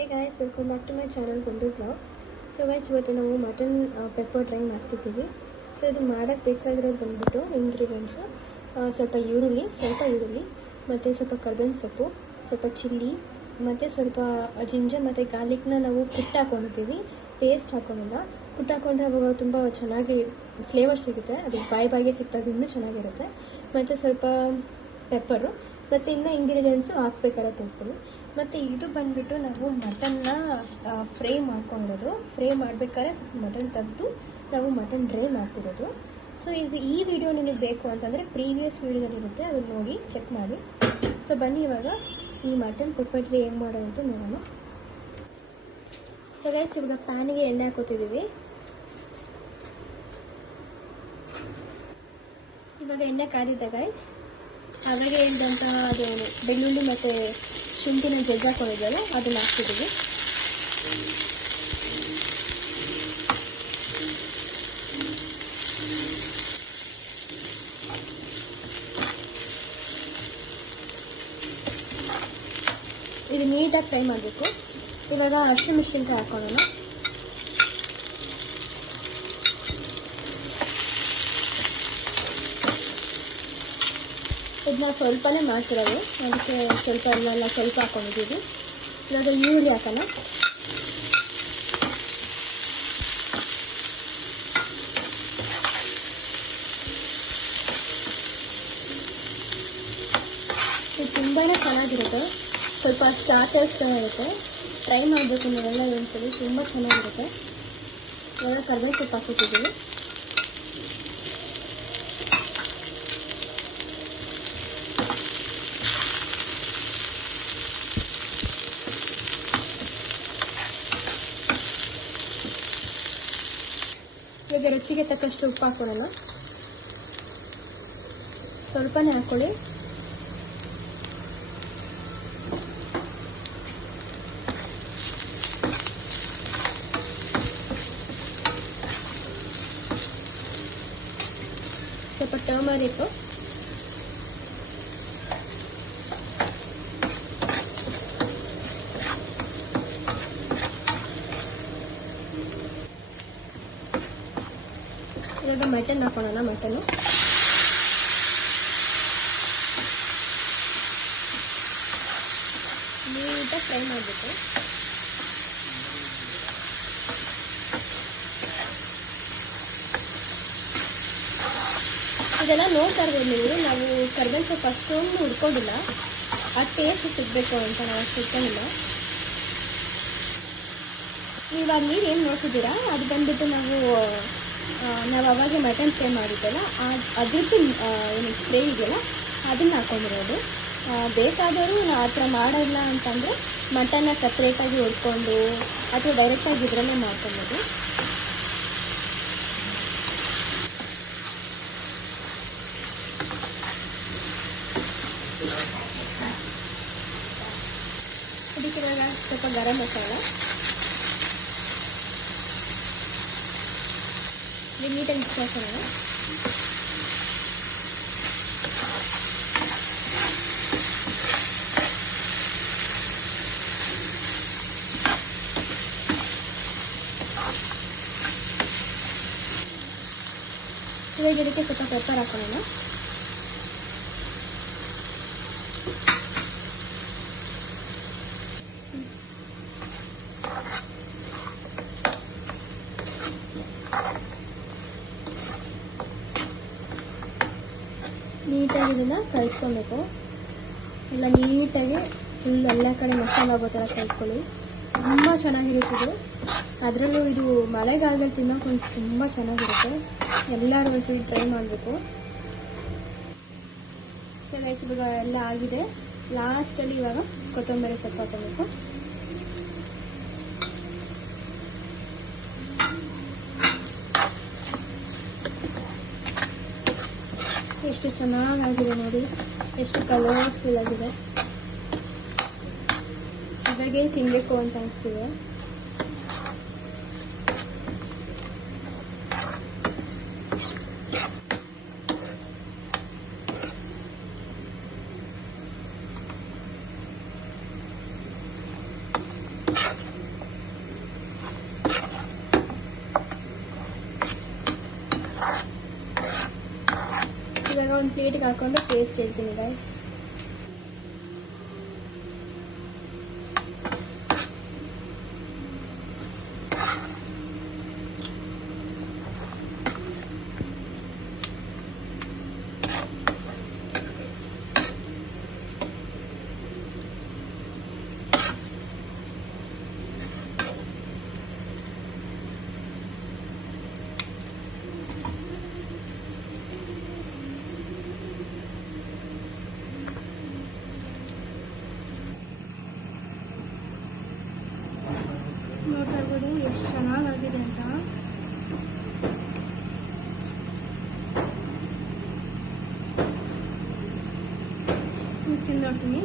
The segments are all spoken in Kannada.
Hey guys, welcome back to my channel Gundu Vlogs. So guys, ಇವತ್ತು ನಾವು ಮಟನ್ ಪೆಪ್ಪರ್ ಡ್ರೈ ಮಾಡ್ತಿದ್ದೀವಿ. ಸೊ ಇದು ಮಾಡೋಕ್ಕೆ ಬೇಕಾಗಿರೋದು ಬಂದ್ಬಿಟ್ಟು ಇಂಗ್ರೀಡಿಯೆಂಟ್ಸು ಸ್ವಲ್ಪ ಈರುಳ್ಳಿ ಮತ್ತು ಸ್ವಲ್ಪ ಕರ್ಬೇವಿನ ಸೊಪ್ಪು, ಸ್ವಲ್ಪ ಚಿಲ್ಲಿ ಮತ್ತು ಸ್ವಲ್ಪ ಜಿಂಜರ್ ಮತ್ತು ಗಾರ್ಲಿಕ್ನ ನಾವು ಕುಟ್ಟಿ ಹಾಕೊಂಡಿದ್ದೀವಿ. ಪೇಸ್ಟ್ ಹಾಕೊಂಡಿಲ್ಲ. ಕುಟ್ಟಿ ಹಾಕೊಂಡ್ರೆ ಅವಾಗ ತುಂಬ ಚೆನ್ನಾಗಿ ಫ್ಲೇವರ್ ಸಿಗುತ್ತೆ. ಅದು ಬಾಯಿಗೆ ಸಿಕ್ಕಿದಾಗ ಇನ್ನೂ ಚೆನ್ನಾಗಿರುತ್ತೆ. ಮತ್ತು ಸ್ವಲ್ಪ ಪೆಪ್ಪರು ಮತ್ತು ಇನ್ನು ಇಂಗ್ರೀಡಿಯೆಂಟ್ಸು ಹಾಕ್ಬೇಕಾದ್ರೆ ತೋರಿಸ್ತೀವಿ. ಮತ್ತು ಇದು ಬಂದುಬಿಟ್ಟು ನಾವು ಮಟನ್ನ ಫ್ರೈ ಮಾಡ್ಕೊಂಡಿರೋದು. ಫ್ರೈ ಮಾಡಬೇಕಾದ್ರೆ ಮಟನ್ ತೆಗೆದು ನಾವು ಮಟನ್ ಡ್ರೈ ಮಾಡ್ತಿರೋದು. ಸೊ ಈ ವಿಡಿಯೋ ನಿಮಗೆ ಬೇಕು ಅಂತಂದರೆ ಪ್ರೀವಿಯಸ್ ವೀಡಿಯೋದಲ್ಲಿರುತ್ತೆ, ಅದನ್ನು ನೋಡಿ ಚೆಕ್ ಮಾಡಿ. ಸೊ ಬನ್ನಿ ಇವಾಗ ಈ ಮಟನ್ ಪೆಪ್ಪರ್ ಡ್ರೈ ಏನು ಮಾಡೋದು ಅಂತ ನೋಡೋಣ. ಸೊ ಗೈಸ್, ಇವಾಗ ಪ್ಯಾನಿಗೆ ಎಣ್ಣೆ ಹಾಕೋತಿದ್ದೀವಿ. ಇವಾಗ ಎಣ್ಣೆ ಕಾದಿದ್ದ ಗೈಸ್, ಅವಾಗೆ ಹೇಳಿದಂಥ ಅದು ಬೆಳ್ಳುಳ್ಳಿ ಮತ್ತು ಶುಂಠಿನ ಜಜ್ಜಿ ಹಾಕೊಂಡಿದ್ದಲ್ಲ ಅದನ್ನು ಹಾಕ್ತಿದ್ದೀವಿ. ಇದು ನೀಟಾಗಿ ಫ್ರೈ ಮಾಡಬೇಕು. ಇವಾಗ ಹಸಿಮೆಣಸಿನಕಾಯಿ ಹಾಕೊಳ್ಳೋಣ. ಇದನ್ನ ಸ್ವಲ್ಪನೇ ಮಾಡ್ತಿರೋದು, ಅದಕ್ಕೆ ಸ್ವಲ್ಪ ಸ್ವಲ್ಪ ಹಾಕೊಂಡಿದ್ದೀವಿ. ಇವಾಗ ಈರುಳ್ಳಿ ಹಾಕೋಣ. ಇದು ತುಂಬಾ ಚೆನ್ನಾಗಿರುತ್ತೆ, ಸ್ವಲ್ಪ ಸ್ಟಾರ್ಟರ್ಸ್ ಇರುತ್ತೆ. ಟ್ರೈ ಮಾಡಬೇಕು ನೀವೆಲ್ಲ ಒಂದ್ಸಲಿ, ತುಂಬ ಚೆನ್ನಾಗಿರುತ್ತೆ. ಇವಾಗ ಕರ್ಬೇವಿನ ಸೊಪ್ಪು ಹಾಕ್ತಿದ್ದೀವಿ. ಇವಾಗ ರುಚಿಗೆ ತಕ್ಕಷ್ಟು ಉಪ್ಪು ಹಾಕೊಳ್ಳೋಣ. ಸ್ವಲ್ಪನೇ ಹಾಕೊಳ್ಳಿ. ಸ್ವಲ್ಪ ಟರ್ಮರಿಕ್, ಇವಾಗ ಮಟನ್ ಹಾಕೋಣ. ಮಟನ್ನು ನೀಟಾಗಿ ಫ್ರೈ ಮಾಡಬೇಕು. ಇದೆಲ್ಲ ನೋಡ್ತಾ ಇರ್ಬೋದು ನೀವು, ನಾವು ಕರ್ಬೇವಿನ ಸೊಪ್ಪು ಅಷ್ಟೊಂದು ಹುಡ್ಕೊಂಡಿಲ್ಲ, ಆ ಟೇಸ್ಟ್ ಸಿಗಬೇಕು ಅಂತ ನಾವು ಅಷ್ಟು ಹುಡ್ಕೊಂಡಿಲ್ಲ. ಇವಾಗ ನೀರು ಏನು ನೋಡ್ತಿದ್ದೀರಾ, ಅದು ಬಂದ್ಬಿಟ್ಟು ನಾವು ಅವಾಗೆ ಮಟನ್ ಫ್ರೈ ಮಾಡಿದ್ದಲ್ಲ ಅದ್ರದ್ದು ಏನು ಫ್ರೈ ಇದೆಯಲ್ಲ ಅದನ್ನು ಹಾಕೊಂಡಿರೋದು. ಬೇಕಾದರೂ ಆ ಥರ ಮಾಡೋಲ್ಲ ಅಂತಂದರೆ ಮಟನ್ನ ಸಪ್ರೇಟಾಗಿ ಹೊಡ್ಕೊಂಡು ಅಥವಾ ಡೈರೆಕ್ಟಾಗಿ ಇದರಲ್ಲೇ ಮಾಡ್ಕೊಬೋದು. ಅದಕ್ಕೆ ಇವಾಗ ಸ್ವಲ್ಪ ಗರಂ ಮಸಾಲ ನೀಟಾಗಿ ಮಿಕ್ಸ್ ಮಾಡ್ಕೊಳ್ಳೋಣ. ಇವಾಗ ಇದಕ್ಕೆ ಸ್ವಲ್ಪ ಪೆಪ್ಪರ್ ಹಾಕೊಳ್ಳೋಣ. ನೀಟಾಗಿ ಇದನ್ನು ಕಲಿಸ್ಕೊಬೇಕು. ಎಲ್ಲ ನೀಟಾಗಿ ಫುಲ್ ಎಲ್ಲ ಕಡೆ ಮಸಾಲೆ ಆಗೋ ಥರ ಕಲಿಸ್ಕೊಳ್ಳಿ. ತುಂಬ ಚೆನ್ನಾಗಿರುತ್ತದೆ. ಅದರಲ್ಲೂ ಇದು ಮಳೆಗಾಲದಲ್ಲಿ ತಿನ್ನೋಕೆ ತುಂಬ ಚೆನ್ನಾಗಿರುತ್ತೆ. ಎಲ್ಲರೂ ಒಂದ್ಸಲಿ ಟ್ರೈ ಮಾಡಬೇಕು. ಸೊ ಗೈಸ್, ಇವಾಗ ಎಲ್ಲ ಆಗಿದೆ. ಲಾಸ್ಟಲ್ಲಿ ಇವಾಗ ಕೊತ್ತಂಬರಿ ಸೊಪ್ಪು ಹಾಕೋಬೇಕು. ಎಷ್ಟು ಚೆನ್ನಾಗಿದೆ ನೋಡಿ, ಎಷ್ಟು ಕಲರ್ಫುಲ್ ಆಗಿದೆ. ಇವಾಗೇ ತಿನ್ನಬೇಕು ಅಂತ ಅನಿಸ್ತಿದೆ. ಇವಾಗ ಒಂದು ಪ್ಲೇಟ್ಗೆ ಹಾಕೊಂಡು ಟೇಸ್ಟ್ ಹೇಳ್ತೀನಿ ಗೈಸ್. ನೋಡ್ತಾ ಇರ್ಬೋದು ಎಷ್ಟು ಚೆನ್ನಾಗಾಗಿದೆ ಅಂತ. ತಿಂದು ನೋಡ್ತೀನಿ.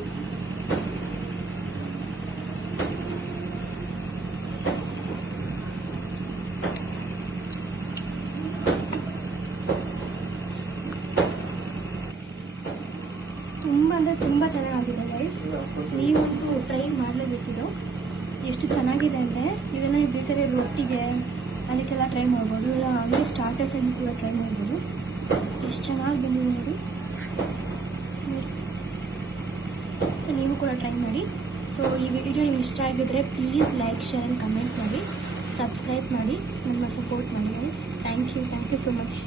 ತುಂಬ ಅಂದರೆ ತುಂಬ ಚೆನ್ನಾಗಿದೆ ಗೈಸ್. ನೀವಂತೂ ಟ್ರೈ ಮಾಡಲೇಬೇಕಿದು. ಎಷ್ಟು ಚೆನ್ನಾಗಿದೆ ಅಂದರೆ ಇದನ್ನು ಬೇಕಾದ್ರೆ ರೊಟ್ಟಿಗೆ ಅದಕ್ಕೆಲ್ಲ ಟ್ರೈ ಮಾಡ್ಬೋದು, ಇಲ್ಲ ಹಾಗೆ ಸ್ಟಾರ್ಟರ್ಸ್ ಅಲ್ಲಿ ಕೂಡ ಟ್ರೈ ಮಾಡ್ಬೋದು. ಎಷ್ಟು ಚೆನ್ನಾಗಿ ಬಂದಿದೆ ನೋಡಿ. ಸೊ ನೀವು ಕೂಡ ಟ್ರೈ ಮಾಡಿ. ಸೊ ಈ ವಿಡಿಯೋ ನಿಮ್ಗೆ ಇಷ್ಟ ಆಗಿದ್ರೆ please like, share and comment ಮಾಡಿ, ಸಬ್ಸ್ಕ್ರೈಬ್ ಮಾಡಿ, ನಮ್ಮ ಸಪೋರ್ಟ್ ಮಾಡಿ guys. Thank you so much.